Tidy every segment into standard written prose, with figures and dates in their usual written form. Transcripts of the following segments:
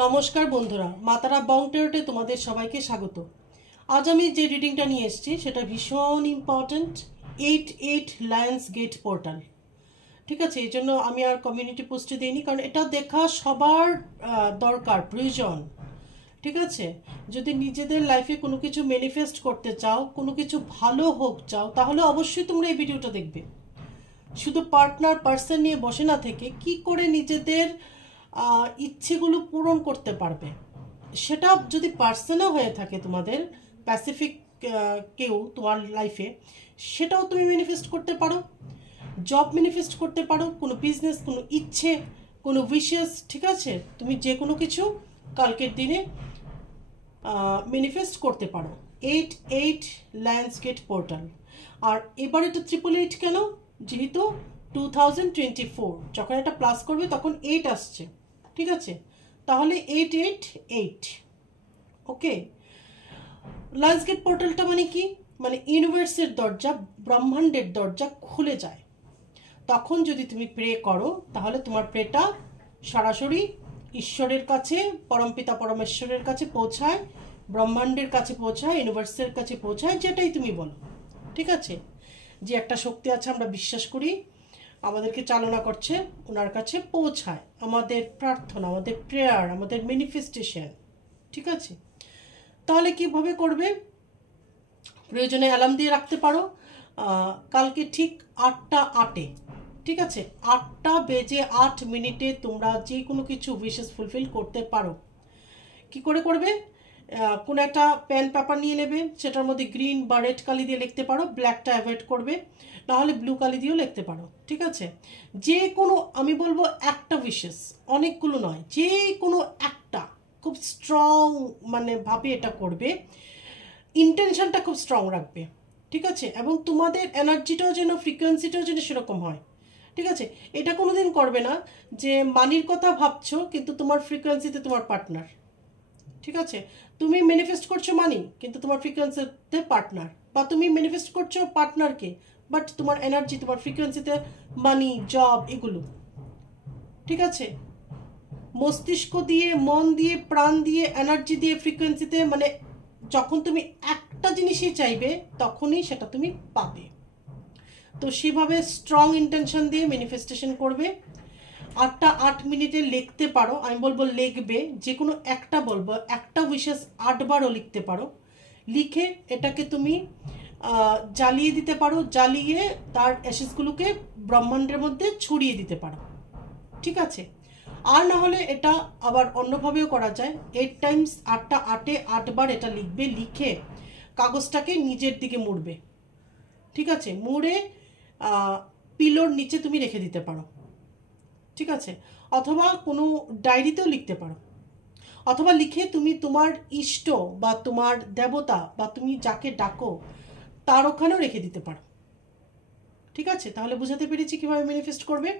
নমস্কার বন্ধুরা, মাতারা বং টেরোটে তোমাদের সবাইকে স্বাগত। আজ আমি যে রিডিংটা নিয়ে এসেছি সেটা ভীষণ ইম্পর্ট্যান্ট। 88 Lions gate portal. ঠিক আছে, এই জন্য আমি আর কমিউনিটি পোস্টে দিইনি, কারণ এটা দেখা সবার দরকার, প্রয়োজন। ঠিক আছে, যদি নিজেদের লাইফে কোনো কিছু ম্যানিফেস্ট করতে চাও, কোনো কিছু ভালো হোক চাও, তাহলে অবশ্যই তোমরা এই ভিডিওটা দেখবে। শুধু পার্সন নিয়ে বসে না থেকে কি করে নিজেদের ইচ্ছেগুলো পূরণ করতে পারবে, সেটা যদি পার্সনও হয়ে থাকে তোমাদের প্যাসিফিক কেউ তোমার লাইফে, সেটাও তুমি ম্যানিফেস্ট করতে পারো। জব ম্যানিফেস্ট করতে পারো, কোনো বিজনেস, কোনো ইচ্ছে, কোনো উইশেস। ঠিক আছে, তুমি যে কোনো কিছু কালকের দিনে ম্যানিফেস্ট করতে পারো। 88 লায়ন্স গেট পোর্টাল। আর এবার এটা 888 কেন? যেহেতু 2024 যখন এটা প্লাস করবে তখন 8 আসছে। ঠিক আছে, তাহলে 888। ওকে, লায়ন্স গেট পোর্টালটা মানে কি? মানে ইউনিভার্সের দরজা, ব্রহ্মাণ্ডের দরজা খুলে যায়। তখন যদি তুমি প্রে করো, তাহলে তোমার প্রেটা সরাসরি ঈশ্বরের কাছে, পরমপিতা পরমেশ্বরের কাছে পৌঁছায়, ব্রহ্মাণ্ডের কাছে পৌঁছায়, ইউনিভার্সের কাছে পৌঁছায়, যেটাই তুমি বলো। ঠিক আছে, যে একটা শক্তি আছে আমরা বিশ্বাস করি, আমাদেরকে চালনা করছে, ওনার কাছে পৌঁছায় আমাদের প্রার্থনা, আমাদের প্রেয়ার, আমাদের ম্যানিফেস্টেশন। ঠিক আছে, তাহলে কিভাবে করবে? প্রয়োজনে অ্যালার্ম দিয়ে রাখতে পারো কালকে ঠিক 8টা 8-এ। ঠিক আছে, 8টা বেজে 8 মিনিটে তোমরা যে কোনো কিছু উইশেস ফুলফিল করতে পারো। কি করে করবে? কোনো একটা পেন পেপার নিয়ে নেবে, সেটার মধ্যে গ্রিন বা রেড কালি দিয়ে লিখতে পারো, ব্ল্যাকটা অ্যাভয়েড করবে, নাহলে ব্লু কালি দিয়েও লিখতে পারো। ঠিক আছে, যে কোনো, আমি বলবো একটা উইশেস, অনেকগুলো নয়, যে কোনো একটা খুব স্ট্রং মানে ভাবে এটা করবে, ইন্টেনশনটা খুব স্ট্রং রাখবে। ঠিক আছে, এবং তোমাদের এনার্জিটাও যেন, ফ্রিকোয়েন্সিটাও যেন সেরকম হয়। ঠিক আছে, এটা কোনোদিন করবে না যে মানির কথা ভাবছো কিন্তু তোমার ফ্রিকোয়েন্সিতে তোমার পার্টনার। ঠিক আছে, তুমি ম্যানিফেস্ট করছো মানি কিন্তু তোমার ফ্রিকোয়েন্সিতে পার্টনার, বা তুমি ম্যানিফেস্ট করছো পার্টনারকে বাট তোমার এনার্জি, তোমার ফ্রিকোয়েন্সিতে মানি, জব, এগুলো। ঠিক আছে, মস্তিষ্ক দিয়ে, মন দিয়ে, প্রাণ দিয়ে, এনার্জি দিয়ে, ফ্রিকোয়েন্সিতে, মানে যখন তুমি একটা জিনিসই চাইবে তখনই সেটা তুমি পাবে। তো সেভাবে স্ট্রং ইন্টেনশন দিয়ে ম্যানিফেস্টেশন করবে। 8টা 8 মিনিটে লিখতে পারো, আমি বলবো লিখবে, যে কোনো একটা বলবো, একটা উইশেস 8বারও লিখতে পারো। লিখে এটাকে তুমি জ্বালিয়ে দিতে পারো, জ্বালিয়ে তার অ্যাশেসগুলোকে ব্রহ্মাণ্ডের মধ্যে ছড়িয়ে দিতে পারো। ঠিক আছে, আর না হলে এটা আবার অন্যভাবেও করা যায়। 8 টাইমস 8টা 8-এ 8বার এটা লিখবে, লিখে কাগজটাকে নিজের দিকে মুড়বে। ঠিক আছে, মুড়ে পিলোর নিচে তুমি রেখে দিতে পারো। ঠিক আছে, অথবা কোনো ডায়েরিতেও লিখতে পারো, অথবা লিখে তুমি তোমার ইষ্ট বা তোমার দেবতা বা তুমি যাকে ডাকো তার ওখানেও রেখে দিতে পারো। ঠিক আছে, তাহলে বুঝাতে পেরেছি কিভাবে ম্যানিফেস্ট করবে।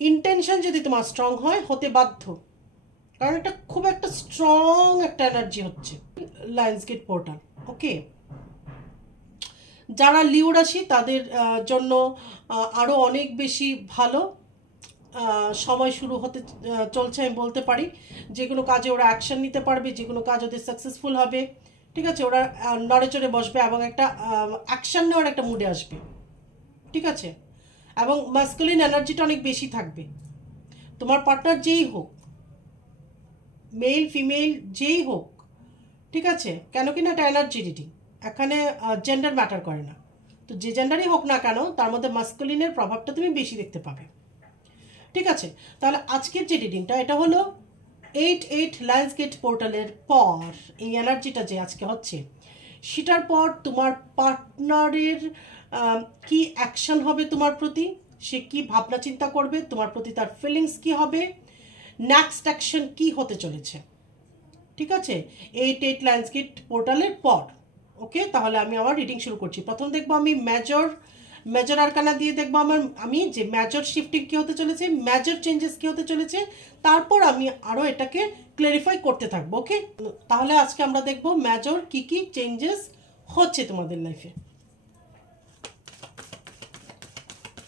ইন্টেনশন যদি তোমার স্ট্রং হয়, হতে বাধ্য, কারণ এটা খুব একটা স্ট্রং একটা এনার্জি হচ্ছে লায়ন্স গেট পোর্টাল। ওকে, যারা লিও রাশি তাদের জন্য আরও অনেক বেশি ভালো সময় শুরু হতে চলছে, আমি বলতে পারি। যে কোনো কাজে ওরা অ্যাকশন নিতে পারবে, যে কোনো কাজ ওদের সাকসেসফুল হবে। ঠিক আছে, ওরা নড়ে চড়ে বসবে এবং একটা অ্যাকশন নেওয়ার একটা মুডে আসবে। ঠিক আছে, এবং মাস্কুলিন এনার্জিটা অনেক বেশি থাকবে। তোমার পার্টনার যেই হোক, মেল ফিমেল যেই হোক, ঠিক আছে, কেন কি না এটা এনার্জি রিডিং, এখানে জেন্ডার ম্যাটার করে না। তো যে জেন্ডারই হোক না কেন, তার মধ্যে মাস্কুলিনের প্রভাবটা তুমি বেশি দেখতে পাবে। ঠিক আছে, তাহলে আজকের যে রিডিংটা, এটা হলো 88 লায়ন্স গেট পোর্টালের পর এই এনার্জিটা যে আজকে হচ্ছে, সেটার পর তোমার পার্টনারের কি অ্যাকশন হবে তোমার প্রতি, সে কি ভাবনা চিন্তা করবে তোমার প্রতি, তার ফিলিংস কি হবে, নেক্সট অ্যাকশন কি হতে চলেছে। ঠিক আছে, 88 লায়ন্স গেট পোর্টালের পর। ওকে, তাহলে আমি আমার রিডিং শুরু করছি। প্রথম দেখবো আমি মেজর আরকানা দিয়ে দেখবো আমি যে মেজর শিফটিং কি হতে চলেছে, মেজর চেঞ্জেস কি হতে চলেছে, তারপর আমি আরও এটাকে ক্লারিফাই করতে থাকবো। ওকে, তাহলে আজকে আমরা দেখবো মেজর কি কি চেঞ্জেস হচ্ছে তোমাদের লাইফে।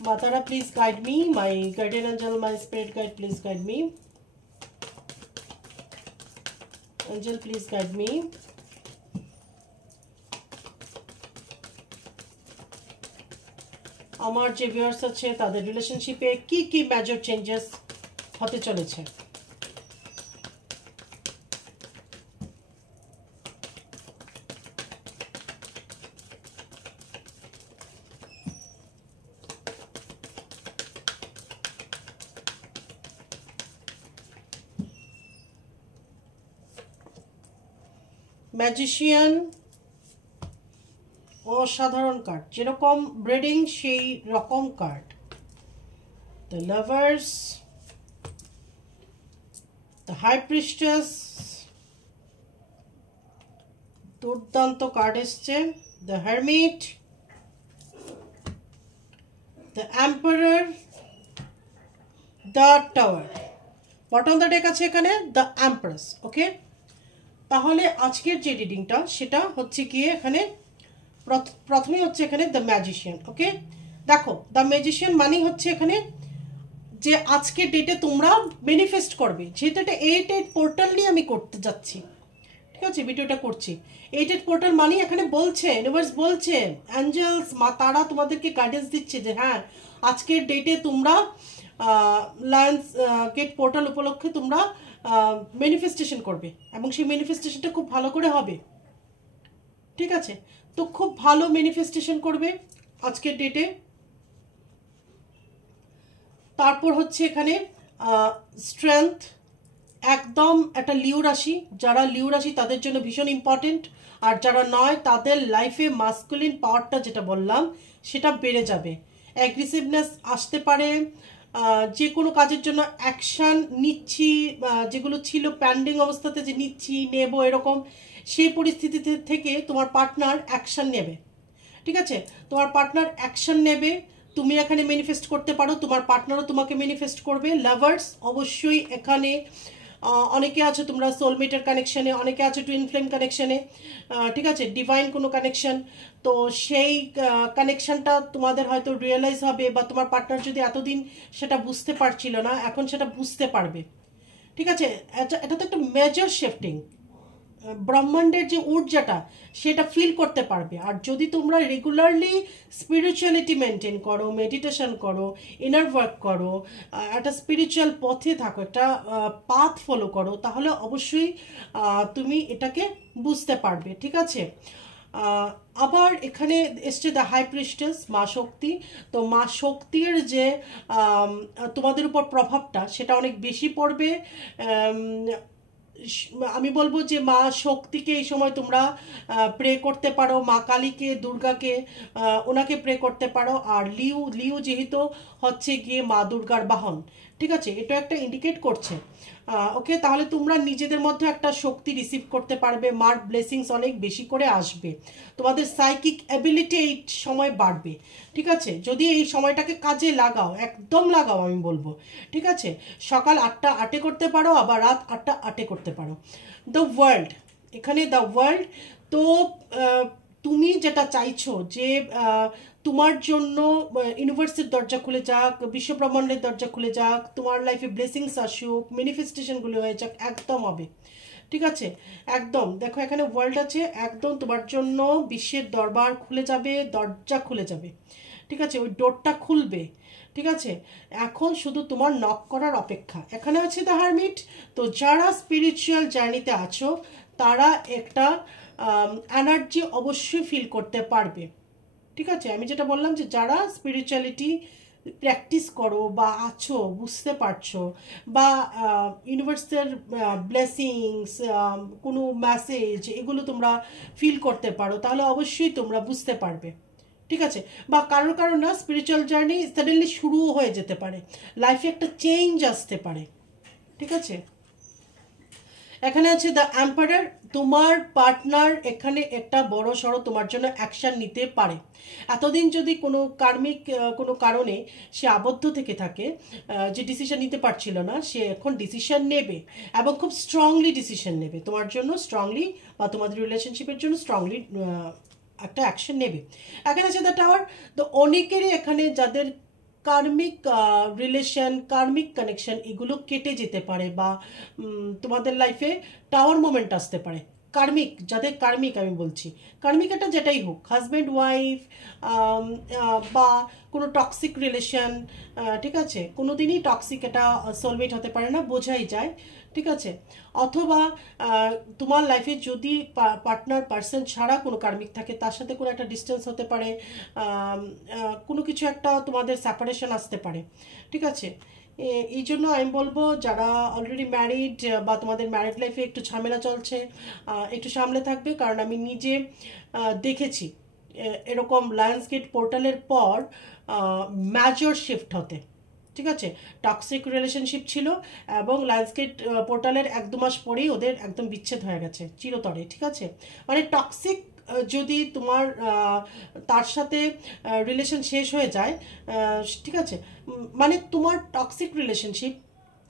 মাতারা please guide me, my guardian angel, my spirit guide please guide me. Angel, please guide me. আমার যে ভিউয়ার্স আছে তাদের রিলেশনশিপে কি কি মেজর চেঞ্জেস হতে চলেছে। ম্যাজিশিয়ান অসাধারণ কার্ড, যেরকম ব্রেডিং সেই রকম card. The lovers, the high priestess, দুর্দান্ত কার্ড এসছে। The hermit, the emperor, the tower. Bottom the deck আছে এখানে দ্য এম্প্রেস। ওকে, তাহলে আজকের যে রিডিংটা সেটা হচ্ছে গিয়ে এখানে প্রথমেই হচ্ছে এখানে দ্য ম্যাজিশিয়ান। ওকে, দেখো দ্য ম্যাজিশিয়ান মানেই হচ্ছে এখানে যে আজকের ডেটে তোমরা ম্যানিফেস্ট করবে, যেহেতু এটা 8-8 পোর্টাল নিয়ে আমি করতে যাচ্ছি, ঠিক আছে, ভিডিওটা করছি। 8-8 পোর্টাল মানেই এখানে বলছে, ইউনিভার্স বলছে, অ্যাঞ্জেলস মা তারা তোমাদেরকে গাইডেন্স দিচ্ছে যে হ্যাঁ আজকের ডেটে তোমরা লায়ন্স গেট পোর্টাল উপলক্ষে তোমরা ম্যানিফেস্টেশন করবে এবং সেই ম্যানিফেস্টেশনটা খুব ভালো করে হবে। ঠিক আছে, তো খুব ভালো ম্যানিফেস্টেশন করবে আজকের ডেটে। তারপর হচ্ছে এখানে স্ট্রেংথ, একদম একটা লিউ রাশি, যারা লিউ রাশি তাদের জন্য ভীষণ ইম্পর্টেন্ট, আর যারা নয় তাদের লাইফে মাস্কুলিন পাওয়ারটা যেটা বললাম সেটা বেড়ে যাবে। অ্যাগ্রেসিভনেস আসতে পারে, যে কোনো কাজের জন্য অ্যাকশান নিচ্ছি, যেগুলো ছিল প্যান্ডিং অবস্থাতে যে নিচ্ছি নেব এরকম, সেই পরিস্থিতি থেকে তোমার পার্টনার অ্যাকশান নেবে। ঠিক আছে, তোমার পার্টনার অ্যাকশান নেবে, তুমি এখানে ম্যানিফেস্ট করতে পারো, তোমার পার্টনারও তোমাকে ম্যানিফেস্ট করবে। লাভার্স, অবশ্যই এখানে অনেকে আছো তোমরা সোলমেটের কানেকশানে, অনেকে আছো টুইন ফ্লেম কানেকশানে, ঠিক আছে, ডিভাইন কোনো কানেকশান। তো সেই কানেকশানটা তোমাদের হয়তো রিয়েলাইজ হবে, বা তোমার পার্টনার যদি এতদিন সেটা বুঝতে পারছিল না এখন সেটা বুঝতে পারবে। ঠিক আছে, এটা তো একটা মেজর শিফটিং, ব্রহ্মাণ্ডের যে ঊর্জাটা সেটা ফিল করতে পারবে। আর যদি তোমরা রেগুলারলি স্পিরিচুয়ালিটি মেনটেন করো, মেডিটেশন করো, ইনার ওয়ার্ক করো, একটা স্পিরিচুয়াল পথে থাকো, একটা পাথ ফলো করো, তাহলে অবশ্যই তুমি এটাকে বুঝতে পারবে। ঠিক আছে, আবার এখানে এসছে দ্য হাই প্রিস্টেস, মা শক্তি। তো মা শক্তির যে তোমাদের উপর প্রভাবটা সেটা অনেক বেশি পড়বে। আমি বলবো যে মা শক্তিকে এই সময় তোমরা প্রে করতে পারো, মা কালীকে, দুর্গাকে, ওনাকে প্রে করতে পারো। আর লিউ যেহেতু হচ্ছে গিয়ে মা দুর্গার বাহন, ঠিক আছে, এটা একটা ইন্ডিকেট করছে। ওকে, তাহলে তোমরা নিজেদের মধ্যে একটা শক্তি রিসিভ করতে পারবে, মার ব্লেসিংস অনেক বেশি করে আসবে, তোমাদের সাইকিক অ্যাবিলিটি এই সময় বাড়বে। ঠিক আছে, যদি এই সময়টাকে কাজে লাগাও, একদম লাগাও আমি বলবো। ঠিক আছে, সকাল 8টা 8 করতে পারো, আবার রাত 8টা 8 করতে পারো। দ্য ওয়ার্ল্ড, এখানে দ্য ওয়ার্ল্ড, তো তুমি যেটা চাইছো যে তোমার জন্য ইউনিভার্সের দরজা খুলে যাক, বিশ্বব্রহ্মাণ্ডের দরজা খুলে যাক, তোমার লাইফে ব্লেসিংস আসুক, ম্যানিফেস্টেশনগুলো হয়ে যাক, একদম হবে। ঠিক আছে, একদম দেখো এখানে ওয়ার্ল্ড আছে, একদম তোমার জন্য বিশ্বের দরবার খুলে যাবে, দরজা খুলে যাবে। ঠিক আছে, ওই ডোরটা খুলবে। ঠিক আছে, এখন শুধু তোমার নক করার অপেক্ষা। এখানে আছে দ্য হারমিট। তো যারা স্পিরিচুয়াল জার্নিতে আছো তারা একটা এনার্জি অবশ্যই ফিল করতে পারবে। ঠিক আছে, আমি যেটা বললাম যে যারা স্পিরিচুয়ালিটি প্র্যাকটিস করো বা আছো, বুঝতে পারছো, বা ইউনিভার্সের ব্লেসিংস, কোনো মেসেজ এগুলো তোমরা ফিল করতে পারো, তাহলে অবশ্যই তোমরা বুঝতে পারবে। ঠিক আছে, বা কারোর না স্পিরিচুয়াল জার্নি সাডেনলি শুরুও হয়ে যেতে পারে, লাইফে একটা চেঞ্জ আসতে পারে। ঠিক আছে, এখানে আছে দ্য এম্পারার। তোমার পার্টনার এখানে একটা বড় সড়ো তোমার জন্য অ্যাকশান নিতে পারে। এতদিন যদি কোনো কার্মিক কোনো কারণে সে আবদ্ধ থেকে থাকে, যে ডিসিশন নিতে পারছিল না, সে এখন ডিসিশন নেবে এবং খুব স্ট্রংলি ডিসিশন নেবে তোমার জন্য, স্ট্রংলি, বা তোমাদের রিলেশনশিপের জন্য স্ট্রংলি একটা অ্যাকশন নেবে। এখানে আছে দ্য টাওয়ার। তো অনেকেরই এখানে যাদের কার্মিক রিলেশন, কার্মিক কানেকশন এগুলো কেটে যেতে পারে, বা তোমাদের লাইফে টাওয়ার মোমেন্ট আসতে পারে। কার্মিক, যাদের কার্মিক আমি বলছি, কার্মিক এটা যেটাই হোক, হাজব্যান্ড ওয়াইফ বা কোনো টক্সিক রিলেশন, ঠিক আছে, কোনো দিনই টক্সিক এটা সোলমেট হতে পারে না, বোঝাই যায়, ঠিক আছে। অথবা তোমার লাইফে যদি পার্টনার পার্সন ছাড়া কোনো কার্মিক থাকে, তার সাথে কোনো একটা ডিস্টেন্স হতে পারে, কোনো কিছু একটা তোমাদের সেপারেশন আসতে পারে, ঠিক আছে। এই জন্য আমি বলবো যারা অলরেডি ম্যারিড বা তোমাদের ম্যারিড লাইফে একটু ঝামেলা চলছে, একটু সামলে থাকবে, কারণ আমি নিজে দেখেছি এরকম লায়ন্স গেট পোর্টালের পর ম্যাজর শিফট হতে, ঠিক আছে। টক্সিক রিলেশনশিপ ছিল এবং লায়ন্স গেট পোর্টালের 1-2 মাস পরেই ওদের একদম বিচ্ছেদ হয়ে গেছে চিরতরে, ঠিক আছে। মানে টক্সিক যদি তোমার তার সাথে রিলেশন শেষ হয়ে যায়, ঠিক আছে, মানে তোমার টক্সিক রিলেশনশিপ,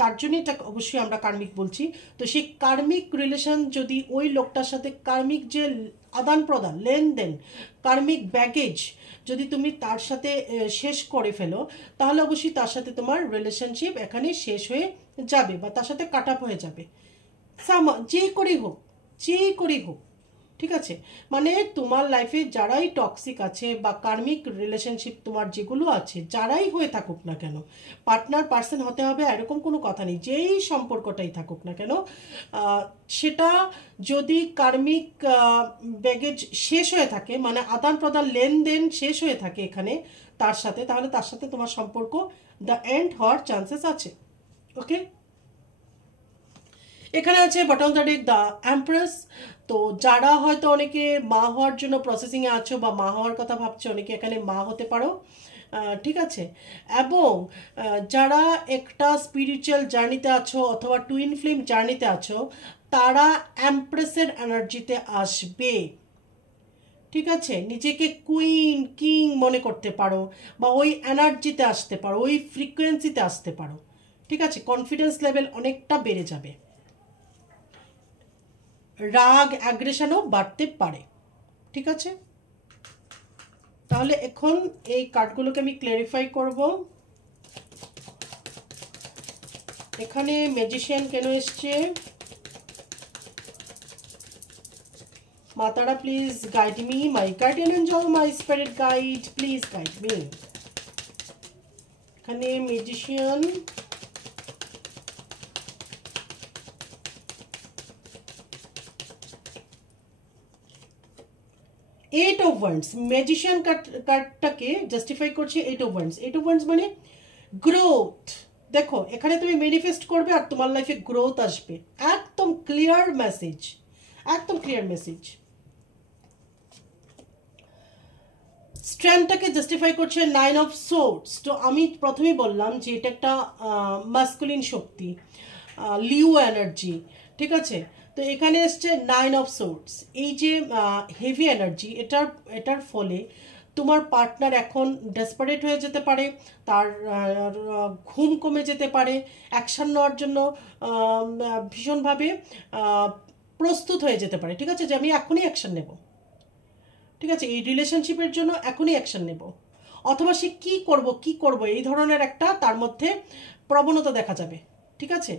তার জন্য এটা অবশ্যই আমরা কার্মিক বলছি। তো সেই কার্মিক রিলেশন যদি ওই লোকটার সাথে কার্মিক যে আদান প্রদান, লেনদেন, কার্মিক ব্যাগেজ যদি তুমি তার সাথে শেষ করে ফেলো, তাহলে অবশ্যই তার সাথে তোমার রিলেশনশিপ এখানে শেষ হয়ে যাবে বা তার সাথে কাট আপ হয়ে যাবে, যে করেই হোক, যে করেই হোক, ঠিক আছে। মানে তোমার লাইফে যারাই টক্সিক আছে বা কার্মিক রিলেশনশিপ তোমার যেগুলো আছে, যারাই হয়ে থাকুক না কেন, পার্টনার পার্সন হতে হবে এরকম কোনো কথা নেই, যেই সম্পর্কটাই থাকুক না কেন, সেটা যদি কার্মিক ব্যাগেজ শেষ হয়ে থাকে, মানে আদান প্রদান লেনদেন শেষ হয়ে থাকে এখানে তার সাথে, তাহলে তার সাথে তোমার সম্পর্ক দ্য এন্ড হওয়ার চান্সেস আছে। ওকে, এখানে আছে bottom of the deck the empress. তো যারা হয়তো অনেকে মা হওয়ার জন্য প্রসেসিংয়ে আছো বা মা হওয়ার কথা ভাবছো, অনেকে এখানে মা হতে পারো, ঠিক আছে। এবং যারা একটা স্পিরিচুয়াল জার্নিতে আছো অথবা টুইন ফ্লেম জার্নিতে আছো, তারা এমপ্রেসের এনার্জিতে আসবে, ঠিক আছে। নিজেকে কুইন কিং মনে করতে পারো বা ওই এনার্জিতে আসতে পারো, ওই ফ্রিকোয়েন্সিতে আসতে পারো, ঠিক আছে। কনফিডেন্স লেভেল অনেকটা বেড়ে যাবে, রাগ অ্যাগ্রেশনও বাড়তে পারে, ঠিক আছে। তাহলে এখন এই কার্ডগুলোকে আমি ক্ল্যারিফাই করব। এখানে ম্যাজিশিয়ান কেন এসছে? মাতারা please guide me, my guardian angel, my spirit guide, please guide me. এখানে magician, eight of wands, magician কার্ডটাকে জাস্টিফাই করছে eight of wands. Eight of wands মানে গ্রোথ। দেখো এখানে তুমি ম্যানিফেস্ট করবে আর তোমার লাইফে গ্রোথ আসবে, একদম ক্লিয়ার মেসেজ, একদম ক্লিয়ার মেসেজ। স্ট্রেংথটাকে জাস্টিফাই করছে 9 অফ সোর্ডস। তো আমি প্রথমেই বললাম যে এটা একটা মাস্কুলিন শক্তি, লিও এনার্জি, ঠিক আছে। তো এখানে এসছে 9 অফ সোর্ডস, এই যে হেভি এনার্জি, এটার ফলে তোমার পার্টনার এখন ডেসপারেট হয়ে যেতে পারে, তার ঘুম কমে যেতে পারে, অ্যাকশন নেওয়ার জন্য ভীষণভাবে প্রস্তুত হয়ে যেতে পারে, ঠিক আছে, যে আমি এখনই অ্যাকশন নেব, ঠিক আছে, এই রিলেশনশিপের জন্য এখনই অ্যাকশন নেব। অথবা সে কি করব এই ধরনের একটা তার মধ্যে প্রবণতা দেখা যাবে, ঠিক আছে,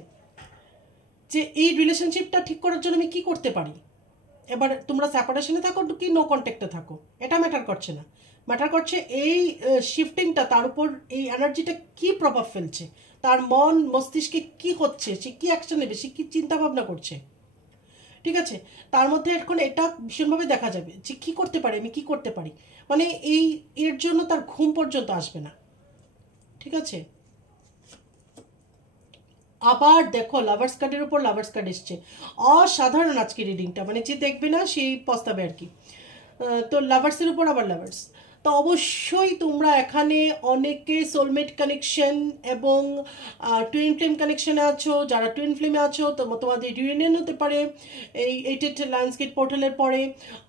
যে এই রিলেশনশিপটা ঠিক করার জন্য আমি কি করতে পারি। এবার তোমরা সেপারেশনে থাকো কি নো কন্ট্যাক্টে থাকো, এটা ম্যাটার করছে না, ম্যাটার করছে এই শিফটিংটা, তার উপর এই এনার্জিটা কি প্রভাব ফেলছে, তার মন মস্তিষ্কে কি হচ্ছে, সে কি অ্যাকশন নেবে, সে কি চিন্তা ভাবনা করছে, ঠিক আছে। তার মধ্যে এখন এটা ভীষণভাবে দেখা যাবে যে কি করতে পারি, আমি কি করতে পারি, মানে এর জন্য তার ঘুম পর্যন্ত আসবে না, ঠিক আছে। আবার দেখো লাভার্স কার্ডের উপর লাভার্স কার্ড এসছে, অসাধারণ আজকে রিডিংটা, মানে যে দেখবে না সেই পস্তাবে আর কি। তো লাভার্সের উপর আবার লাভার্স, তো অবশ্যই তোমরা এখানে অনেকে সোলমেট কানেকশন এবং টুইন ফ্লেম কানেকশনে আছো। যারা টুইন ফ্লেমে আছো তোমাদের ইউনিয়ন হতে পারে এই এইটেড লায়ন্স গেট পোর্টালের পরে।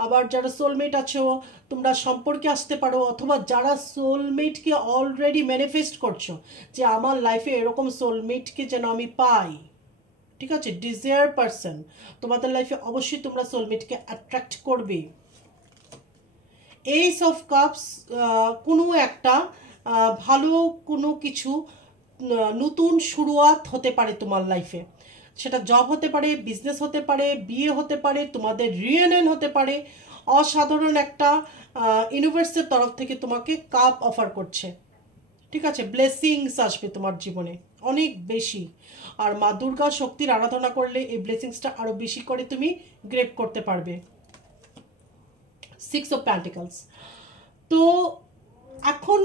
আবার যারা সোলমেট আছো তোমরা সম্পর্কে আসতে পারো, অথবা যারা সোলমেটকে অলরেডি ম্যানিফেস্ট করছো যে আমার লাইফে এরকম সোলমেটকে যেন আমি পাই, ঠিক আছে, ডিজায়ার পারসন, তোমাদের লাইফে অবশ্যই তোমরা সোলমেটকে অ্যাট্রাক্ট করবে। এইস অফ কাপস কোনো একটা ভালো কোনো কিছু নতুন শুরুয়াত হতে পারে তোমার লাইফে। সেটা জব হতে পারে, বিজনেস হতে পারে, বিয়ে হতে পারে, তোমাদের রিউনিয়ন হতে পারে। অসাধারণ একটা ইউনিভার্সের তরফ থেকে তোমাকে কাপ অফার করছে, ঠিক আছে? ব্লেসিংস আসবে তোমার জীবনে অনেক বেশি। আর মা দুর্গা শক্তির আরাধনা করলে এই ব্লেসিংসটা আরও বেশি করে তুমি গ্রেপ করতে পারবে। 6 অফ প্যান্টিকলস। তো এখন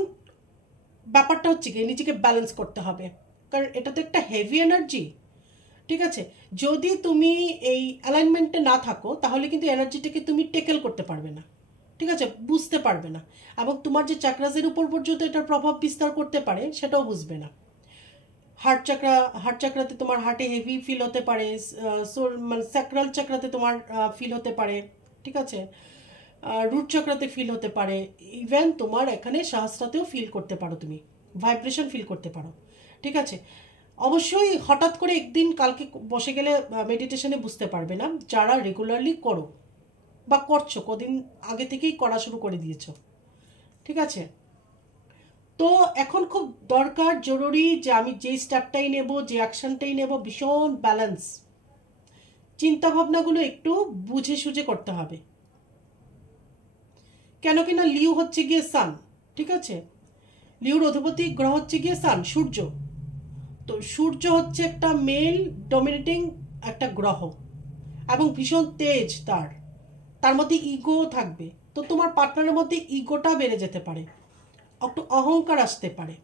ব্যাপারটা হচ্ছে কি, নিজেকে ব্যালেন্স করতে হবে, কারণ এটা তো একটা হেভি এনার্জি, ঠিক আছে? যদি তুমি এই অ্যালাইনমেন্টে না থাকো তাহলে কিন্তু এনার্জিটাকে তুমি টেকেল করতে পারবে না, ঠিক আছে? বুঝতে পারবে না, এবং তোমার যে চাকরাসের উপর পর্যন্ত এটার প্রভাব বিস্তার করতে পারে সেটাও বুঝবে না। হার্ট চাকরাতে তোমার হার্টে হেভি ফিল হতে পারে, মানে স্যাক্রাল চাকরাতে তোমার ফিল হতে পারে, ঠিক আছে? রুট চক্রাতে ফিল হতে পারে, ইভেন তোমার এখানে সহস্রাতেও ফিল করতে পারো, তুমি ভাইব্রেশন ফিল করতে পারো, ঠিক আছে? অবশ্যই হঠাৎ করে একদিন কালকে বসে গেলে মেডিটেশনে বুঝতে পারবে না। যারা রেগুলারলি করো বা করছো, কদিন আগে থেকেই করা শুরু করে দিয়েছো, ঠিক আছে? তো এখন খুব দরকার, জরুরি যে আমি যেই স্টেপটাই নেব, যে অ্যাকশনটাই নেব, ভীষণ ব্যালেন্স, চিন্তাভাবনাগুলো একটু বুঝে সুঝে করতে হবে। কেন কিনা লিও হচ্ছে গিয়ে সান, ঠিক আছে? লিওর অধিপতি গ্রহ হচ্ছে গিয়ে সান, সূর্য। তো সূর্য হচ্ছে একটা মেল ডমিনেটিং একটা গ্রহ, এবং ভীষণ তেজ তার মধ্যে ইগো থাকবে। তো তোমার পার্টনারের মধ্যে ইগোটা বেড়ে যেতে পারে, একটু অহংকার আসতে পারে।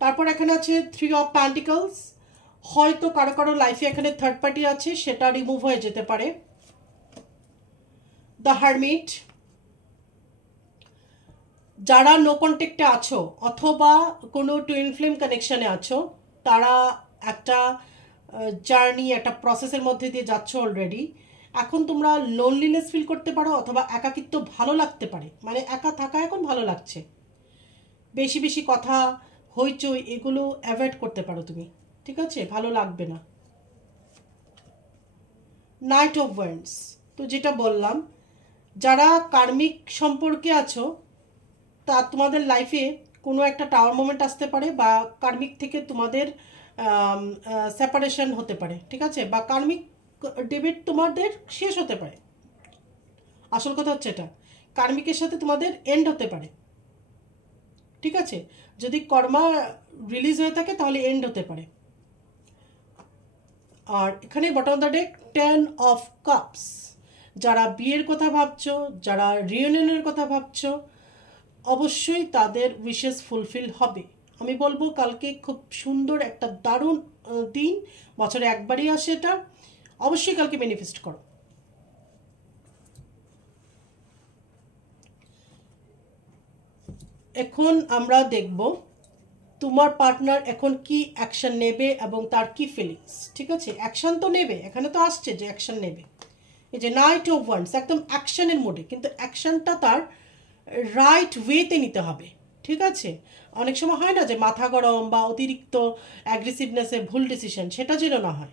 তারপর এখানে আছে 3 অফ প্যান্টিকলস। হয়তো কারো কারো লাইফে এখানে থার্ড পার্টি আছে, সেটা রিমুভ হয়ে যেতে পারে। The hermit. যারা নো কন্ট্যাক্টে আছো অথবা কোনো টুইন ফ্লেম কানেকশানে আছো, তারা একটা জার্নি, একটা প্রসেসের মধ্যে দিয়ে যাচ্ছ অলরেডি। এখন তোমরা লোনলিনেস ফিল করতে পারো, অথবা একাকিত্ব ভালো লাগতে পারে, মানে একা থাকা এখন ভালো লাগছে। বেশি বেশি কথা, হইচই, এগুলো অ্যাভয়েড করতে পারো তুমি, ঠিক আছে? ভালো লাগবে না। Night of wands. তো যেটা বললাম, যারা কার্মিক সম্পর্কে আছো, তা তোমাদের লাইফে কোনো একটা টাওয়ার মোমেন্ট আসতে পারে, বা কার্মিক থেকে তোমাদের সেপারেশন হতে পারে, ঠিক আছে? বা কার্মিক ডেবিট তোমাদের শেষ হতে পারে। আসল কথা হচ্ছে এটা, কার্মিকের সাথে তোমাদের এন্ড হতে পারে, ঠিক আছে? যদি কর্মা রিলিজ হয়ে থাকে তাহলে এন্ড হতে পারে। আর এখানে bottom of the deck 10 of cups. যারা বিয়ের কথা ভাবছো, যারা রিউনিয়নের কথা ভাবছো, অবশ্যই তাদের উইশেস ফুলফিল হবে। আমি বলবো কালকে খুব সুন্দর একটা দারুণ দিন, বছরে একবারই আসে এটা, অবশ্যই কালকে ম্যানিফেস্ট করো। এখন আমরা দেখব তোমার পার্টনার এখন কি অ্যাকশন নেবে এবং তার কি ফিলিংস, ঠিক আছে? অ্যাকশন তো নেবে, এখানে তো আসছে যে অ্যাকশন নেবে। এই যে নাইট অফ ওয়ান্ডস, একদম অ্যাকশনের মোডে, কিন্তু অ্যাকশনটা তার রাইট ওয়েতে নিতে হবে, ঠিক আছে? অনেক সময় হয় না যে মাথা গরম বা অতিরিক্ত অ্যাগ্রেসিভনেসে ভুল ডিসিশন, সেটা যেন না হয়,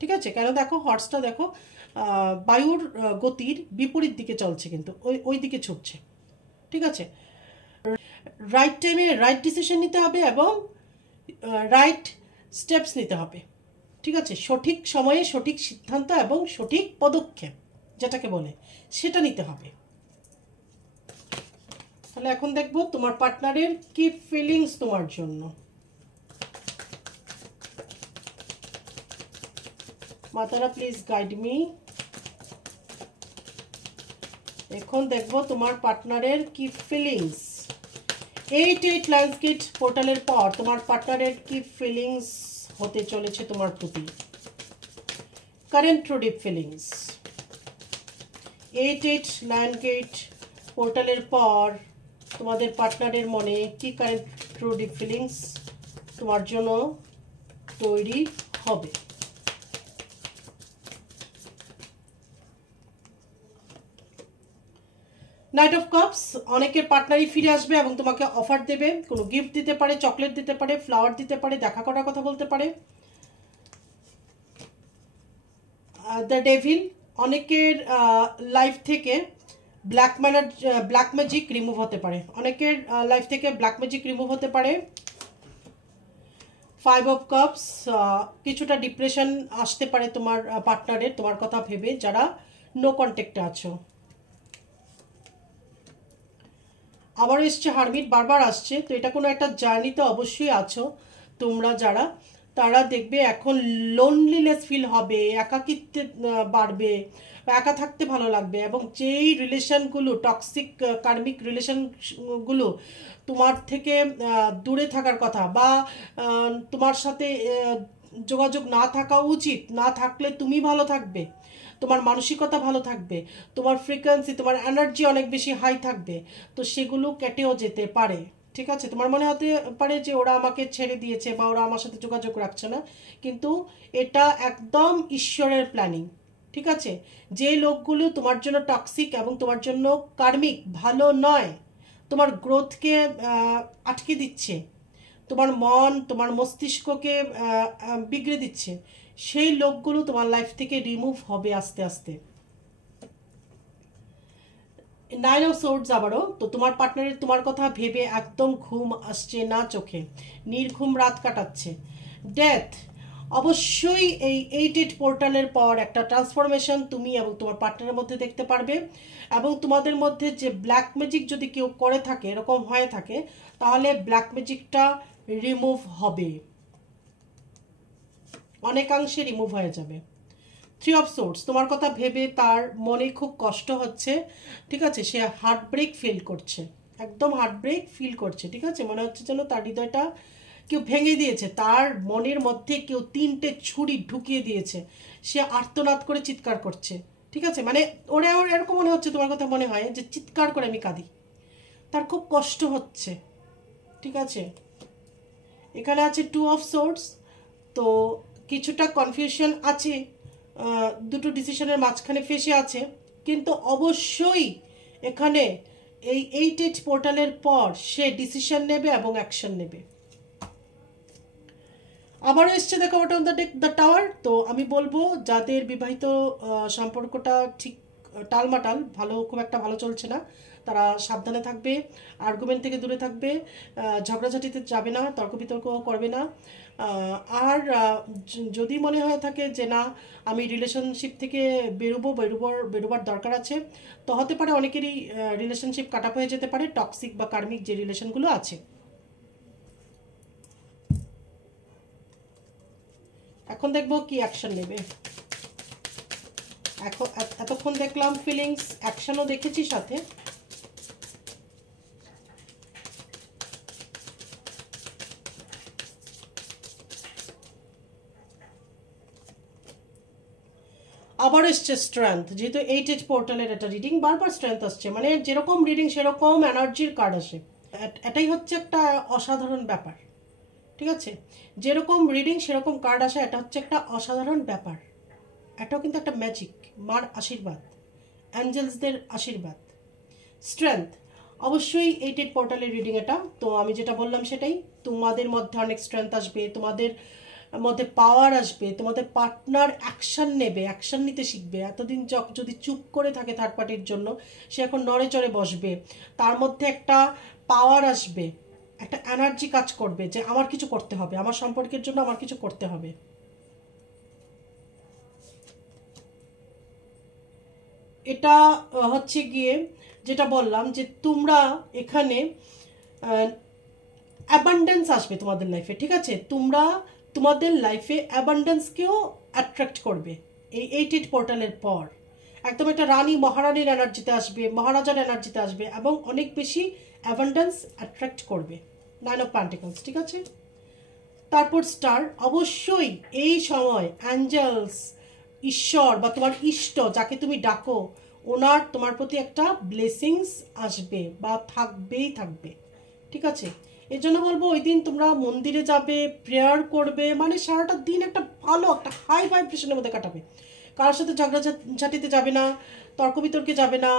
ঠিক আছে? কেন দেখো হর্সটা দেখো বায়ুর গতির বিপরীত দিকে চলছে, কিন্তু ওই দিকে ছুটছে, ঠিক আছে? রাইট টাইমে রাইট ডিসিশন নিতে হবে এবং রাইট স্টেপস নিতে হবে, ঠিক আছে? সঠিক সময়ে সঠিক সিদ্ধান্ত এবং সঠিক পদক্ষেপ যেটাকে বলে, সেটা নিতে হবে। তাহলে এখন দেখবো তোমার পার্টনারের কি ফিলিংস তোমার জন্য। মাতারা প্লিজ গাইড মি। এখন দেখবো তোমার পার্টনারের কি ফিলিংস। 8 লাইন্স গেট পোর্টালের পর তোমার পার্টনারের কি ফিলিংস হতে চলেছে তোমার প্রতি, current true deep feelings. 8 lion gate পোর্টালের পর তোমাদের পার্টনারের মনে কি কারেন্ট ট্রু ডিপ ফিলিংস তোমার জন্য তৈরি হবে। Night of cups. অনেকের পার্টনারই ফিরে আসবে এবং তোমাকে অফার দেবে, কোনো গিফট দিতে পারে, চকলেট দিতে পারে, ফ্লাওয়ার দিতে পারে, দেখা করার কথা বলতে পারে। The devil. অনেকের লাইফ থেকে ব্ল্যাক ম্যাজিক রিমুভ হতে পারে, অনেকের লাইফ থেকে ব্ল্যাক ম্যাজিক রিমুভ হতে পারে। 5 অফ কাপস, কিছুটা ডিপ্রেশন আসতে পারে তোমার পার্টনারের তোমার কথা ভেবে, যারা নো কন্ট্যাক্টে আছো। আবার এসছে হারমিট, বারবার আসছে, তো এটা কোনো একটা জার্নিতে অবশ্যই আছো তোমরা যারা, তারা দেখবে এখন লোনলিনেস ফিল হবে, একাকিত্বে বাড়বে, একা থাকতে ভালো লাগবে, এবং যেই রিলেশনগুলো টক্সিক কার্মিক রিলেশনগুলো তোমার থেকে দূরে থাকার কথা বা তোমার সাথে যোগাযোগ না থাকা উচিত, না থাকলে তুমি ভালো থাকবে, তোমার মানসিকতা ভালো থাকবে, তোমার ফ্রিকোয়েন্সি, তোমার এনার্জি অনেক বেশি হাই থাকবে, তো সেগুলো কেটেও যেতে পারে। ঠিক আছে, তোমার মনে হতে পারে যে ওরা আমাকে ছেড়ে দিয়েছে বা ওরা আমার সাথে যোগাযোগ রাখছে না, কিন্তু এটা একদম ঈশ্বরের প্ল্যানিং। ঠিক আছে, যে লোকগুলো তোমার জন্য টক্সিক এবং তোমার জন্য কার্মিক ভালো নয়, তোমার গ্রোথকে আটকে দিচ্ছে, তোমার মন তোমার মস্তিষ্ককে বিগড়ে দিচ্ছে, সেই লোকগুলো তোমার লাইফ থেকে রিমুভ হবে আস্তে আস্তে। 9 অফ সোর্ডস আবারও, তো তোমার পার্টনারের তোমার কথা ভেবে একদম ঘুম আসছে না চোখে, নির্ঘুম রাত কাটাচ্ছে। ডেথ, অবশ্যই এই 8 পোর্টালের পর একটা ট্রান্সফরমেশন তুমি এবং তোমার পার্টনারের মধ্যে দেখতে পারবে, এবং তোমাদের মধ্যে যে ব্ল্যাক ম্যাজিক যদি কেউ করে থাকে, এরকম হয়ে থাকে, তাহলে ব্ল্যাক ম্যাজিকটা রিমুভ হবে, অনেকাংশে রিমুভ হয়ে যাবে। 3 অফ সোর্ডস, তোমার কথা ভেবে তার মনে খুব কষ্ট হচ্ছে। ঠিক আছে, সে হার্ট ব্রেক ফিল করছে, একদম হার্ট ব্রেক ফিল করছে। ঠিক আছে, মনে হচ্ছে যেন তার হৃদয়টা কেউ ভেঙে দিয়েছে, তার মনের মধ্যে কেউ 3টে ছুরি ঢুকিয়ে দিয়েছে, সে আর্তনাদ করে চিৎকার করছে। ঠিক আছে, মানে ওর এরকম মনে হচ্ছে, তোমার কথা মনে হয় যে চিৎকার করে আমি কাঁদি, তার খুব কষ্ট হচ্ছে। ঠিক আছে, এখানে আছে 2 অফ সোর্ডস, তো কিছুটা কনফিউশন আছে, দুটো ডিসিশনের মাঝখানে ফেসে আছে, কিন্তু অবশ্যই এখানে এই 8 পোর্টালের পর সে ডিসিশন নেবে এবং অ্যাকশন নেবে। আবারও এসছে দেখো বটন দ্য টাওয়ার, তো আমি বলবো যাদের বিবাহিত সম্পর্কটা ঠিক টালমাটাল, খুব একটা ভালো চলছে না, তারা সাবধানে থাকবে, আর্গুমেন্ট থেকে দূরে থাকবে, ঝগড়াঝাটিতে যাবে না, তর্ক বিতর্ক করবে না। আর যদি মনে হয়ে থাকে যে না আমি রিলেশনশিপ থেকে বেরোবার দরকার আছে, তো হতে পারে অনেকেরই রিলেশনশিপ কাটা হয়ে যেতে পারে, টক্সিক বা কার্মিক যে রিলেশনগুলো আছে। এখন দেখবো কি অ্যাকশন নেবে। এখন এতক্ষণ দেখলাম ফিলিংস, অ্যাকশনও দেখেছি সাথে। আবার এসছে স্ট্রেংথ, যেহেতু 8 পোর্টালের একটা রিডিং, বারবার স্ট্রেংথ আসছে, মানে যেরকম রিডিং সেরকম এনার্জির কার্ড আসে, এটাই হচ্ছে একটা অসাধারণ ব্যাপার। ঠিক আছে, যেরকম রিডিং সেরকম কার্ড আসে, এটা হচ্ছে একটা অসাধারণ ব্যাপার, এটাও কিন্তু একটা ম্যাজিক, মার আশীর্বাদ, অ্যাঞ্জেলসদের আশীর্বাদ। স্ট্রেংথ, অবশ্যই 8 পোর্টালের রিডিং এটা, তো আমি যেটা বললাম সেটাই, তোমাদের মধ্যে অনেক স্ট্রেংথ আসবে, তোমাদের মধ্যে পাওয়ার আসবে, তোমাদের পার্টনার অ্যাকশন নেবে, অ্যাকশন নিতে শিখবে। এতদিন যদি চুপ করে থাকে থার্ড পার্টির জন্য, সে এখন নড়ে চড়ে বসবে, তার মধ্যে একটা পাওয়ার আসবে, একটা এনার্জি কাজ করবে যে আমার কিছু করতে হবে, আমার সম্পর্কের জন্য আমার কিছু করতে হবে। এটা হচ্ছে গিয়ে যেটা বললাম যে তোমরা এখানে অ্যাবান্ডেন্স আসবে তোমাদের লাইফে। ঠিক আছে, তোমরা তোমাদের লাইফে অ্যাবান্ডেন্সকেও অ্যাট্রাক্ট করবে এই 8 পোর্টালের পর, একদম একটা রানী মহারানীর এনার্জিতে আসবে, মহারাজার এনার্জিতে আসবে, এবং অনেক বেশি অ্যাবান্ডেন্স অ্যাট্রাক্ট করবে। 9 অফ পেন্টিকলস। ঠিক আছে, তারপর স্টার, অবশ্যই এই সময় অ্যাঞ্জেলস, ঈশ্বর বা তোমার ইষ্ট যাকে তুমি ডাকো, ওনার তোমার প্রতি একটা ব্লেসিংস আসবে বা থাকবেই থাকবে। ঠিক আছে, এই জন্য বলবো ওই দিন তোমরা মন্দিরে যাবে, প্রেয়ার করবে, মানে সারাটা দিন একটা ভালো একটা হাই ভাইব্রেশনের মধ্যে কাটাবে, কারোর সাথে ঝাঁটিতে যাবে না, তর্ক বিতর্কে যাবে না,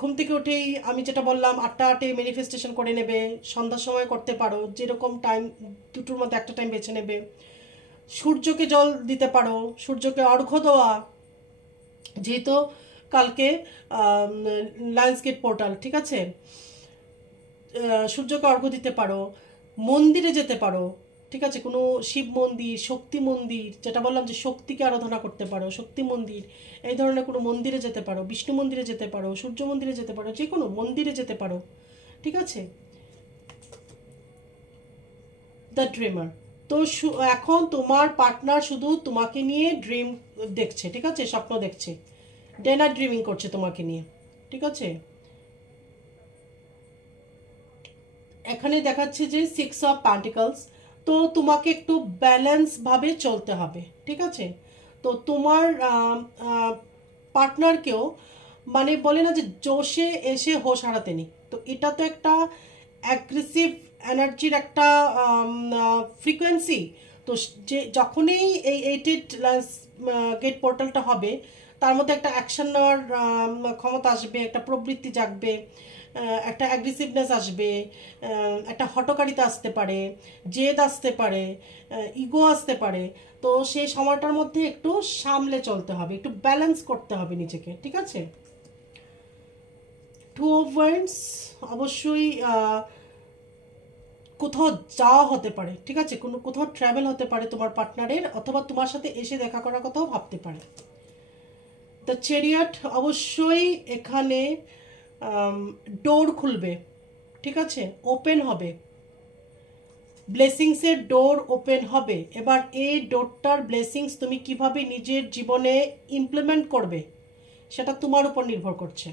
ঘুম থেকে উঠেই আমি যেটা বললাম 8টা ম্যানিফেস্টেশন করে নেবে, সন্ধ্যার সময় করতে পারো, যেরকম টাইম দুটোর মধ্যে একটা টাইম বেছে নেবে, সূর্যকে জল দিতে পারো, সূর্যকে অর্ঘ্য দেওয়া, যেহেতু কালকে লায়ন্স গেট পোর্টাল, ঠিক আছে, সূর্যকে অর্ঘ্য দিতে পারো, মন্দিরে যেতে পারো, ঠিক আছে, কোনো শিব মন্দির, শক্তি মন্দির, যেটা বললাম যে শক্তিকে আরাধনা করতে পারো, শক্তি মন্দির, এই ধরনের কোনো মন্দিরে যেতে পারো, বিষ্ণু মন্দিরে যেতে পারো, সূর্য মন্দিরে যেতে পারো, যে কোনো মন্দিরে যেতে পারো, ঠিক আছে। দ্য ড্রিমার, তো এখন তোমার পার্টনার শুধু তোমাকে নিয়ে ড্রিম দেখছে, ঠিক আছে, স্বপ্ন দেখছে, ডে নাইট ড্রিমিং করছে তোমাকে নিয়ে, ঠিক আছে। এখানে দেখাচ্ছে যে 6 অফ পেন্টিকলস, তো তোমাকে একটু ব্যালেন্সভাবে চলতে হবে, ঠিক আছে। তো তোমার পার্টনারকেও মানে বলে না যে জোশে এসে হোশ হারাতে নেই, তো এটা তো একটা অ্যাগ্রেসিভ এনার্জির একটা ফ্রিকোয়েন্সি। তো যে যখনই এই 8 গেট পোর্টালটা হবে, তার মধ্যে একটা অ্যাকশন নেওয়ার ক্ষমতা আসবে, একটা প্রবৃত্তি জাগবে, একটা অ্যাগ্রেসিভনেস আসবে, একটা হটকারিতা আসতে পারে, জেদ আসতে পারে, ইগো আসতে পারে। তো সেই সময়টার মধ্যে একটু সামলে চলতে হবে, একটু ব্যালেন্স করতে হবে নিজেকে, ঠিক আছে। 2 অফ ওয়ান্ডস, অবশ্যই কোথাও যাওয়া হতে পারে, ঠিক আছে, কোনো কোথাও ট্রাভেল হতে পারে তোমার পার্টনারের, অথবা তোমার সাথে এসে দেখা করার কথাও ভাবতে পারে। দ্য চ্যারিয়ট, অবশ্যই এখানে ডোর খুলবে, ঠিক আছে, ওপেন হবে, ব্লেসিংসের ডোর ওপেন হবে। এবার এই ডোরটার ব্লেসিংস তুমি কিভাবে নিজের জীবনে ইমপ্লিমেন্ট করবে সেটা তোমার উপর নির্ভর করছে।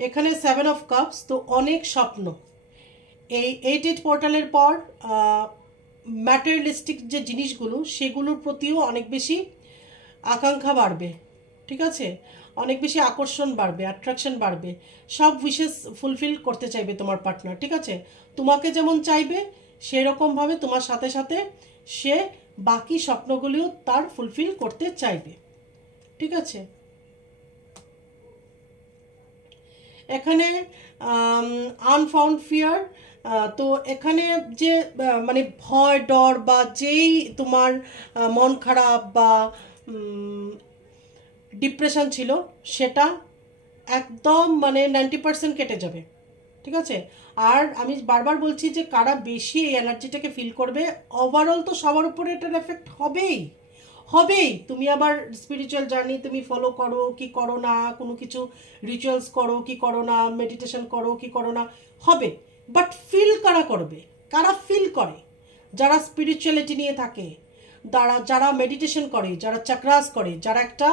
এখানে 7 অফ কাপস, তো অনেক স্বপ্ন এই 8 পোর্টালের পর ম্যাটেরিয়ালিস্টিক যে জিনিসগুলো সেগুলোর প্রতিও অনেক বেশি আকাঙ্ক্ষা বাড়বে, ঠিক আছে, অনেক বেশি আকর্ষণ বাড়বে, অ্যাট্রাকশন বাড়বে, সব উইশেস ফুলফিল করতে চাইবে তোমার পার্টনার, ঠিক আছে। তোমাকে যেমন চাইবে সেরকমভাবে তোমার সাথে সাথে সে বাকি স্বপ্নগুলিও তার ফুলফিল করতে চাইবে, ঠিক আছে। এখানে আনফাউন্ড ফিয়ার, তো এখানে যে মানে ভয় ডর বা যেই তোমার মন খারাপ বা ডিপ্রেশন ছিল সেটা একদম মানে 90% কেটে যাবে, ঠিক আছে। আর আমি বারবার বলছি যে কারা বেশি এই এনার্জিটাকে ফিল করবে, ওভারঅল তো সবার উপরে এটার এফেক্ট হবেই হবেই। তুমি আবার স্পিরিচুয়াল জার্নি তুমি ফলো করো কি করো না, কোনো কিছু রিচুয়ালস করো কি করো না, মেডিটেশন করো কি করো না, হবে। বাট ফিল কারা করবে, কারা ফিল করে, যারা স্পিরিচুয়ালিটি নিয়ে থাকে, যারা যারা মেডিটেশন করে, যারা চাকরাস করে, যারা একটা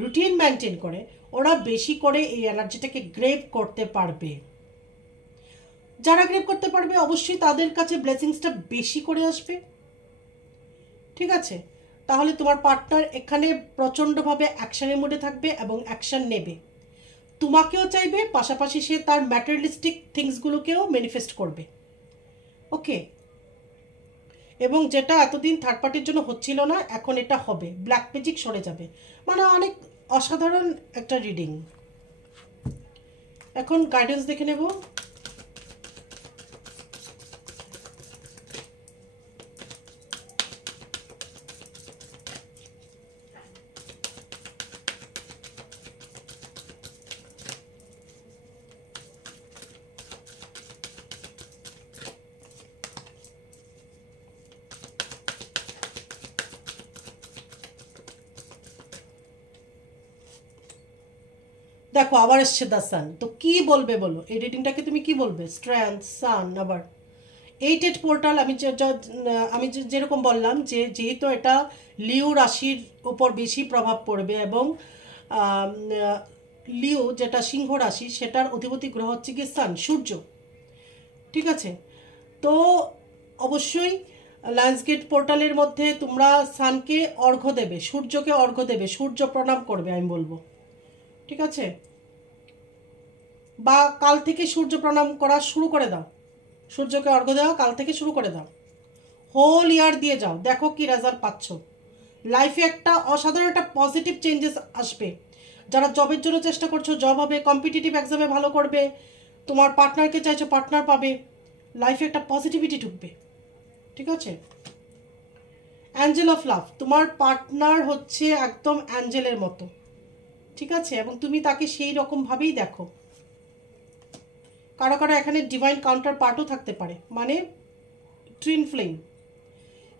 রুটিন মেনটেন করে, ওরা বেশি করে এই এনার্জিটাকে গ্রেভ করতে পারবে। যারা গ্রেভ করতে পারবে অবশ্যই তাদের কাছে ব্লেসিংসটা বেশি করে আসবে, ঠিক আছে। তাহলে তোমার পার্টনার এখানে প্রচণ্ডভাবে অ্যাকশনের মোডে থাকবে এবং অ্যাকশন নেবে, তোমাকেও চাইবে, পাশাপাশি সে তার ম্যাটেরিয়ালিস্টিক থিংসগুলোকেও ম্যানিফেস্ট করবে, ওকে। এবং যেটা এতদিন থার্ড পার্টির জন্য হচ্ছিল না, এখন এটা হবে, ব্ল্যাক ম্যাজিক সরে যাবে, মানে অনেক অসাধারণ একটা রিডিং। এখন গাইডেন্স দেখে নেব। দেখো আবার এসছে দ্য সান, তো কি বলবে বলো, এই রিডিংটাকে তুমি কি বলবে? স্ট্রেংথ, সান, আবার 8 পোর্টাল। আমি যেরকম বললাম যে যেহেতু এটা লিও রাশির উপর বেশি প্রভাব পড়বে, এবং লিও যেটা সিংহ রাশি সেটার অধিপতি গ্রহ হচ্ছে কি সান, সূর্য, ঠিক আছে। তো অবশ্যই লায়ন্স গেট পোর্টালের মধ্যে তোমরা সানকে অর্ঘ্য দেবে, সূর্যকে অর্ঘ্য দেবে, সূর্য প্রণাম করবে আমি বলবো, ঠিক আছে। বা কাল থেকে সূর্য প্রণাম করা শুরু করে দাও, সূর্যকে অর্ঘ্য দেওয়া কাল থেকে শুরু করে দাও, হোল ইয়ার দিয়ে যাও, দেখো কি রেজাল্ট পাচ্ছ। লাইফে একটা অসাধারণ একটা পজিটিভ চেঞ্জেস আসবে। যারা জবের জন্য চেষ্টা করছো জব হবে, কম্পিটিটিভ এক্সামে ভালো করবে, তোমার পার্টনারকে চাইছো পার্টনার পাবে, লাইফে একটা পজিটিভিটি ঢুকবে, ঠিক আছে। অ্যাঞ্জেল অফ লাভ, তোমার পার্টনার হচ্ছে একদম অ্যাঞ্জেলের মতো, ঠিক আছে, এবং তুমি তাকে সেই রকমভাবেই দেখো। কারো কারো এখানে ডিভাইন কাউন্টার পার্টও থাকতে পারে, মানে টুইন ফ্লেম।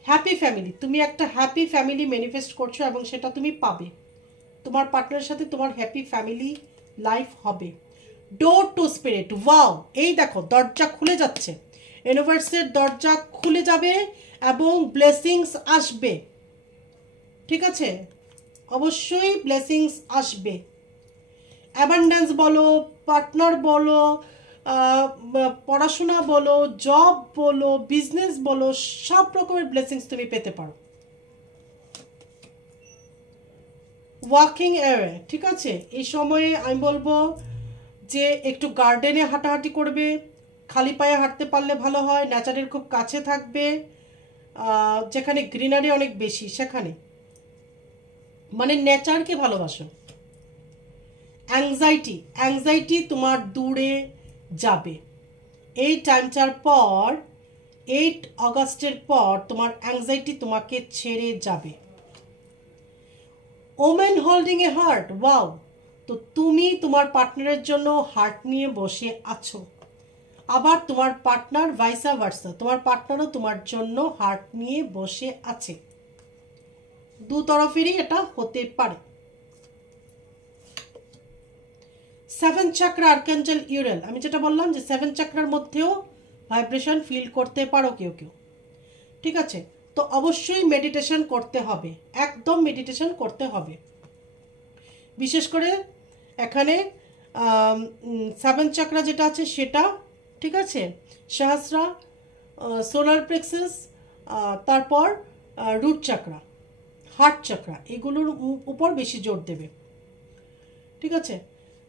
হ্যাপি ফ্যামিলি, তুমি একটা হ্যাপি ফ্যামিলি ম্যানিফেস্ট করছো এবং সেটা তুমি পাবে। তোমার পার্টনারের সাথে তোমার হ্যাপি ফ্যামিলি লাইফ হবে। ডোর টু স্পিরিট, ওয়াও, এই দেখো দরজা খুলে যাচ্ছে, ইউনিভার্সের দরজা খুলে যাবে এবং ব্লেসিংস আসবে, ঠিক আছে, অবশ্যই ব্লেসিংস আসবে। অ্যাবান্ডেন্স বলো, পার্টনার বলো, পড়াশোনা বলো, জব বলো, বিজনেস বলো, সব রকমের ব্লেসিংস তুমি পেতে পারো। ওয়াকিং এওয়ে, ঠিক আছে, এই সময়ে আমি বলবো যে একটু গার্ডেনে হাঁটাহাঁটি করবে, খালি পায়ে হাঁটতে পারলে ভালো হয়, নেচারের খুব কাছে থাকবে, যেখানে গ্রিনারি অনেক বেশি সেখানে, মানে নেচারকে ভালোবাসো। অ্যাংজাইটি তোমার দূরে যাবে এই টাইমটার পর, 8 অগাস্টের পর তোমার অ্যাংজাইটি তোমাকে ছেড়ে যাবে। ওমেন হোল্ডিং এ হার্ট, ওয়াও, তো তুমি তোমার পার্টনারের জন্য হার্ট নিয়ে বসে আছো, আবার তোমার পার্টনার ভাইসা ভার্সা, তোমার পার্টনারও তোমার জন্য হার্ট নিয়ে বসে আছে, দু তরফেরই এটা হতে পারে। 7 চাকরা আর্কাঞ্জেল ইউরেল, আমি যেটা বললাম যে 7 চাকরার মধ্যেও ভাইব্রেশন ফিল করতে পারো কেউ কেউ, ঠিক আছে, তো অবশ্যই মেডিটেশন করতে হবে, একদম মেডিটেশন করতে হবে, বিশেষ করে এখানে 7 চাকরা যেটা আছে সেটা, ঠিক আছে, সহস্রা, সোলার প্লেক্সাস, তারপর রুট চাকরা, হার্ট চাকরা, এগুলোর উপর বেশি জোর দেবে, ঠিক আছে।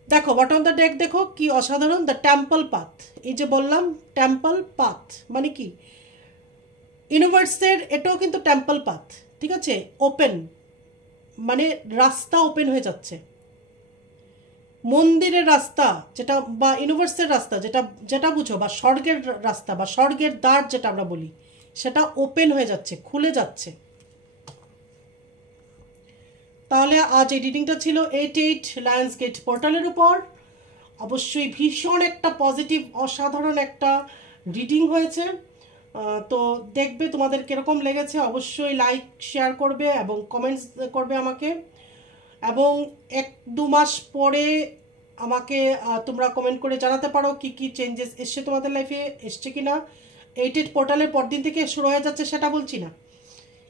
দেখো বটম দ্য ডেক, দেখো কি অসাধারণ, দ্য টেম্পল পাথ, এই যে বললাম টেম্পল পাথ মানে কি, ইউনিভার্সের এটাও কিন্তু টেম্পল পাথ, ঠিক আছে, ওপেন, মানে রাস্তা ওপেন হয়ে যাচ্ছে, মন্দিরের রাস্তা যেটা বা ইউনিভার্সের রাস্তা যেটা যেটা বুঝো, বা স্বর্গের রাস্তা বা স্বর্গের দ্বার যেটা আমরা বলি, সেটা ওপেন হয়ে যাচ্ছে, খুলে যাচ্ছে। তাহলে আজ এই রিডিংটা ছিল 88 লায়ন্স গেট পোর্টালের উপর। অবশ্যই ভীষণ একটা পজিটিভ অসাধারণ একটা রিডিং হয়েছে, তো দেখবে তোমাদের কীরকম লেগেছে, অবশ্যই লাইক শেয়ার করবে এবং কমেন্টস করবে আমাকে, এবং 1-2 মাস পরে আমাকে তোমরা কমেন্ট করে জানাতে পারো কি কি চেঞ্জেস এসছে তোমাদের লাইফে, এসছে কি না। 88 পোর্টালের পরদিন থেকে শুরু হয়ে যাচ্ছে সেটা বলছি না,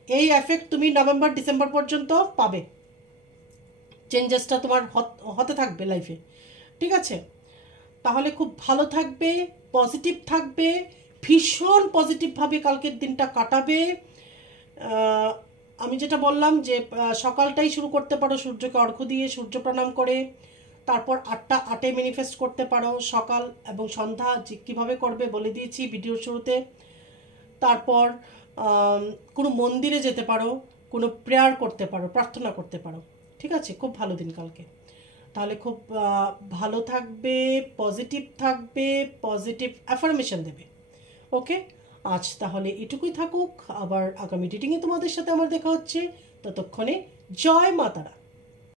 এই এফেক্ট তুমি নভেম্বর ডিসেম্বর পর্যন্ত পাবে, চেঞ্জেসটা তোমার হতে থাকবে লাইফে, ঠিক আছে। তাহলে খুব ভালো থাকবে, পজিটিভ থাকবে, ভীষণ পজিটিভভাবে কালকের দিনটা কাটাবে। আমি যেটা বললাম যে সকালটাই শুরু করতে পারো সূর্যকে অর্ঘ্য দিয়ে, সূর্য প্রণাম করে, তারপর 8টা 8-এ ম্যানিফেস্ট করতে পারো, সকাল এবং সন্ধ্যা যে কীভাবে করবে বলে দিয়েছি ভিডিওর শুরুতে। তারপর কোনো মন্দিরে যেতে পারো, কোনো প্রেয়ার করতে পারো, প্রার্থনা করতে পারো, ঠিক আছে, খুব ভালো দিন কালকে। তাহলে খুব ভালো থাকবে, পজিটিভ থাকবে, পজিটিভ অ্যাফার্মেশন দেবে, ওকে। আজ তাহলে এটুকুই থাকুক, আবার আগামী রিডিংয়ে তোমাদের সাথে আমার দেখা হচ্ছে, ততক্ষণে জয় মাতারা।